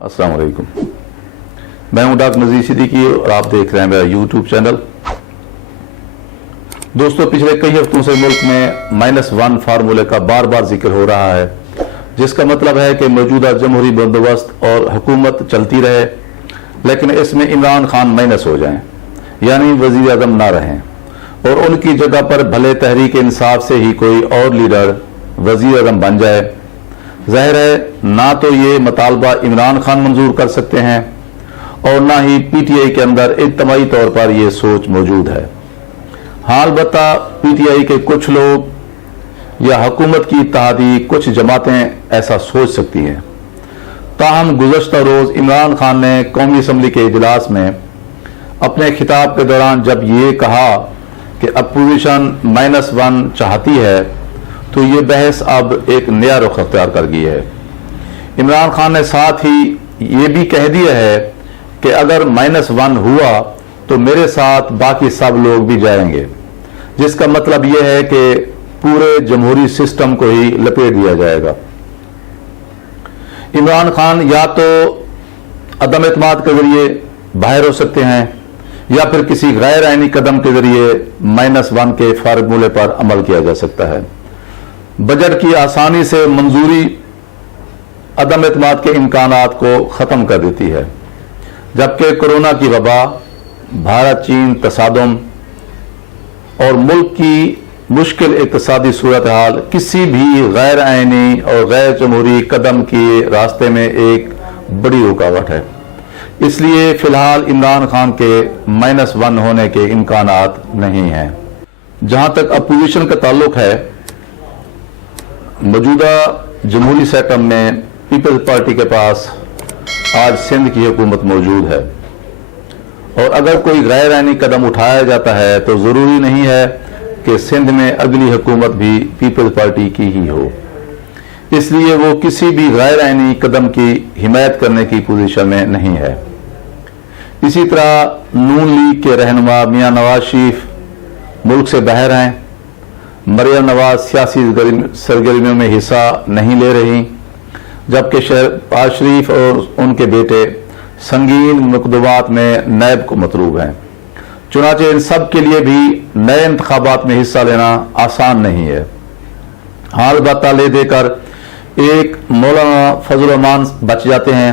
अस्सलाम वालेकुम। मैं हूं डॉक्टर नज़ीर सिद्दीकी और आप देख रहे हैं मेरा यूट्यूब चैनल। दोस्तों, पिछले कई हफ्तों से मुल्क में -1 फार्मूले का बार बार जिक्र हो रहा है, जिसका मतलब है कि मौजूदा जमहूरी बंदोबस्त और हुकूमत चलती रहे, लेकिन इसमें इमरान खान माइनस हो जाएं, यानी वजीर आज़म ना रहें, और उनकी जगह पर भले तहरीक इंसाफ से ही कोई और लीडर वजीर आज़म बन जाए। जाहिर है, ना तो ये मतालबा इमरान खान मंजूर कर सकते हैं और ना ही पीटीआई के अंदर इज्तिमाई तौर पर यह सोच मौजूद है। हाँ, अलबत्ता पीटीआई के कुछ लोग या हुकूमत की इत्तेहादी कुछ जमातें ऐसा सोच सकती हैं। ताहम गुज़श्ता रोज़ इमरान खान ने कौमी असम्बली के इजलास में अपने खिताब के दौरान जब ये कहा कि अपोजिशन -1 चाहती है, तो ये बहस अब एक नया रुख अख्तियार कर गई है। इमरान खान ने साथ ही ये भी कह दिया है कि अगर -1 हुआ तो मेरे साथ बाकी सब लोग भी जाएंगे, जिसका मतलब यह है कि पूरे जमहूरी सिस्टम को ही लपेट दिया जाएगा। इमरान खान या तो अदम एतमाद के जरिए बाहर हो सकते हैं या फिर किसी गैर आईनी कदम के जरिए -1 के फार्मूले पर अमल किया जा सकता है। बजट की आसानी से मंजूरी अदम एतमाद के इम्कानात को ख़त्म कर देती है, जबकि कोरोना की वबा, भारत चीन तसादुम और मुल्क की मुश्किल इक़्तिसादी सूरत हाल किसी भी गैर आईनी और गैर जमहूरी कदम के रास्ते में एक बड़ी रुकावट है। इसलिए फ़िलहाल इमरान खान के -1 होने के इम्कानात नहीं हैं। जहाँ तक अपोजिशन का ताल्लुक है, मौजूदा जमहूरी सेटअप में पीपल्स पार्टी के पास आज सिंध की हुकूमत मौजूद है, और अगर कोई गैर आईनी कदम उठाया जाता है तो ज़रूरी नहीं है कि सिंध में अगली हुकूमत भी पीपल्स पार्टी की ही हो। इसलिए वो किसी भी गैर आईनी कदम की हिमायत करने की पोजीशन में नहीं है। इसी तरह नून लीग के रहनुमा मियां नवाज शरीफ मुल्क से बाहर हैं। मरियम नवाज सियासी सरगर्मियों में हिस्सा नहीं ले रही, जबकि शहबाज शरीफ और उनके बेटे संगीन मुकदमात में नैब को मतलूब हैं। चुनांचे इन सब के लिए भी नए इंतखाबात में हिस्सा लेना आसान नहीं है। हाल बताले देकर एक मौलाना फजल रहमान बच जाते हैं,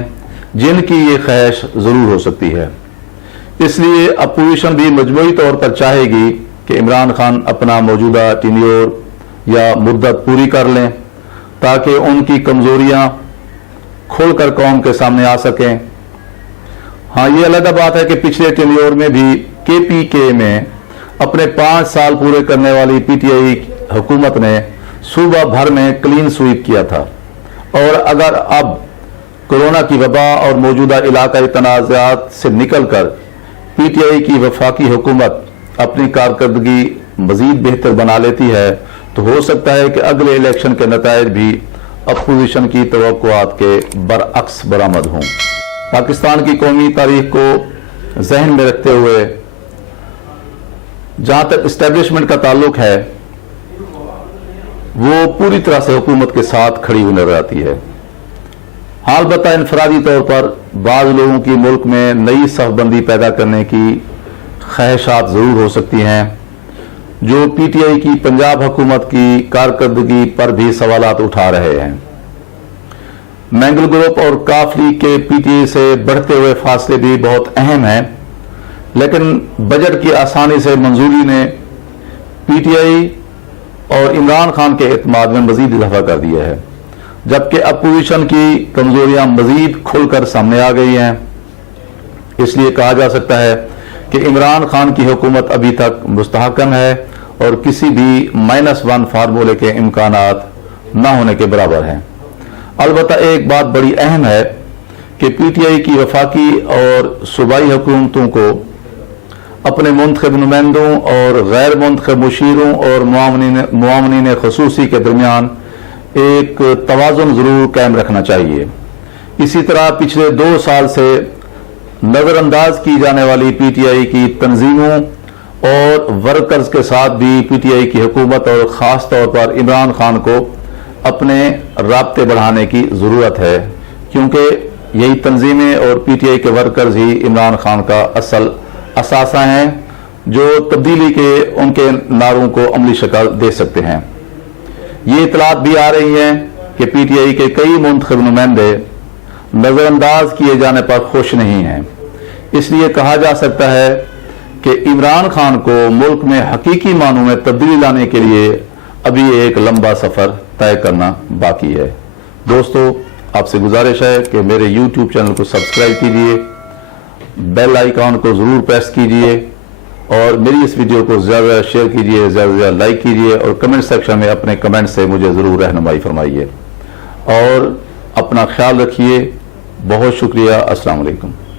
जिनकी ये ख्वाहिश जरूर हो सकती है। इसलिए अपोजिशन भी मजमूई तौर पर चाहेगी कि इमरान खान अपना मौजूदा टेन्योर या मुद्दत पूरी कर लें, ताकि उनकी कमजोरियां खुलकर कौम के सामने आ सकें। हाँ, ये अलग बात है कि पिछले टेन्योर में भी केपीके में अपने 5 साल पूरे करने वाली पीटीआई हुकूमत ने सूबा भर में क्लीन स्वीप किया था, और अगर अब कोरोना की वबा और मौजूदा इलाकाई तनाज़ात से निकलकर पीटीआई की वफाकी हुकूमत अपनी कारकर्दगी मजीद बेहतर बना लेती है, तो हो सकता है कि अगले इलेक्शन के नताइज भी अपोजिशन की तवक्कुआत के बरअक्स बरामद हों। पाकिस्तान की कौमी तारीख को जहन में रखते हुए जहां तक इस्टेब्लिशमेंट का ताल्लुक है, वो पूरी तरह से हुकूमत के साथ खड़ी हुई नजर आती है। हाल बता इनफरादी तौर पर बाज़ लोगों की मुल्क में नई सफबंदी पैदा करने की ख्वाहिशात ज़रूर हो सकती हैं, जो पीटीआई की पंजाब हुकूमत की कारकर्दगी पर भी सवालात उठा रहे हैं। मैंगल ग्रुप और काफ लीग के पीटीआई से बढ़ते हुए फासले भी बहुत अहम हैं, लेकिन बजट की आसानी से मंजूरी ने पीटीआई और इमरान खान के एतमाद में मजीद इजाफा कर दिया है, जबकि अपोजिशन की कमजोरियां मजीद खुलकर सामने आ गई हैं। इसलिए कहा जा सकता है कि इमरान खान की हुकूमत अभी तक मुस्तहकम है और किसी भी -1 फार्मूले के इम्कानात न होने के बराबर हैं। अलबत्ता एक बात बड़ी अहम है कि पीटीआई की वफाकी और सूबाई हुकूमतों को अपने मुंतखब नुमाइंदों और गैर मुंतखब मुशीरों और मुआवनीन खसूसी के दरमियान एक तवाज़ुन ज़रूर कायम रखना चाहिए। इसी तरह पिछले 2 साल से नज़रअंदाज की जाने वाली पीटीआई की तंजीमों और वर्कर्स के साथ भी पीटीआई की हुकूमत और ख़ास तौर पर इमरान खान को अपने राब्ते बढ़ाने की ज़रूरत है, क्योंकि यही तंजीमें और पीटीआई के वर्कर्स ही इमरान खान का असल असासा हैं जो तब्दीली के उनके नारों को अमली शक्ल दे सकते हैं। ये इतलात भी आ रही हैं कि पीटीआई के कई मुंतखब नुमाइंदे नज़रअंदाज किए जाने पर खुश नहीं हैं। इसलिए कहा जा सकता है कि इमरान खान को मुल्क में हकीकी मानों में तब्दीली लाने के लिए अभी एक लंबा सफ़र तय करना बाकी है। दोस्तों, आपसे गुजारिश है कि मेरे YouTube चैनल को सब्सक्राइब कीजिए, बेल आइकॉन को ज़रूर प्रेस कीजिए और मेरी इस वीडियो को ज़्यादा शेयर कीजिए, ज़्यादा से ज़्यादा लाइक कीजिए और कमेंट सेक्शन में अपने कमेंट से मुझे ज़रूर रहनुमाई फरमाइए और अपना ख्याल रखिए। बहुत शुक्रिया। अस्सलाम वालेकुम।